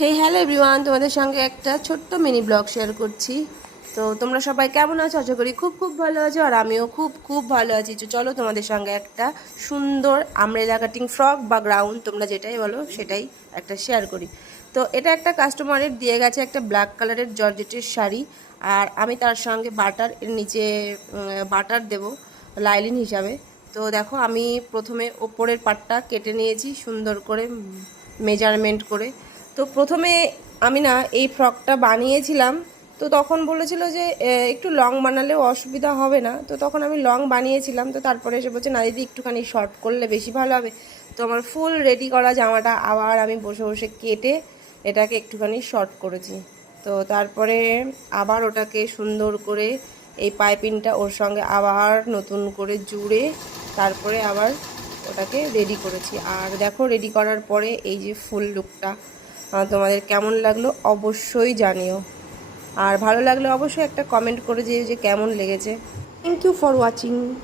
হে hello everyone তোমাদের সঙ্গে একটা ছোট্ট মিনি ব্লগ শেয়ার করছি। তো তোমরা সবাই কেমন আছো? আশা করি খুব খুব ভালো আছো আর আমিও খুব খুব ভালো আছি। চলো তোমাদের সঙ্গে একটা সুন্দর আমরেলা কাটিং ফ্রক বা গ্রাউন্ড তোমরা যেটাই বলো সেটাই একটা শেয়ার করি। তো এটা একটা কাস্টমারের দিয়ে গেছে একটা ব্ল্যাক কালারের জর্জেটের শাড়ি আর আমি তার সঙ্গে বাটার এর নিচে বাটার দেব লাইলিন হিসাবে। তো দেখো আমি প্রথমে ওপরের পাটটা কেটে নিয়েছি সুন্দর করে মেজারমেন্ট করে। তো প্রথমে আমি না এই ফ্রকটা বানিয়েছিলাম, তো তখন বলেছিল যে একটু লং বানালেও অসুবিধা হবে না। তো তখন আমি লং বানিয়েছিলাম, তো তারপরে এসে বলছে, না দিদি, একটুখানি শর্ট করলে বেশি ভালো হবে। তো আমার ফুল রেডি করা জামাটা আবার আমি বসে বসে কেটে এটাকে একটুখানি শর্ট করেছি। তো তারপরে আবার ওটাকে সুন্দর করে এই পাইপিংটা ওর সঙ্গে আবার নতুন করে জুড়ে তারপরে আবার ওটাকে রেডি করেছি। আর দেখো, রেডি করার পরে এই যে ফুল লুকটা তোমাদের কেমন লাগল অবশ্যই জানিও। আর ভালো লাগলে অবশ্যই একটা কমেন্ট করে যে কেমন লেগেছে। Thank you for watching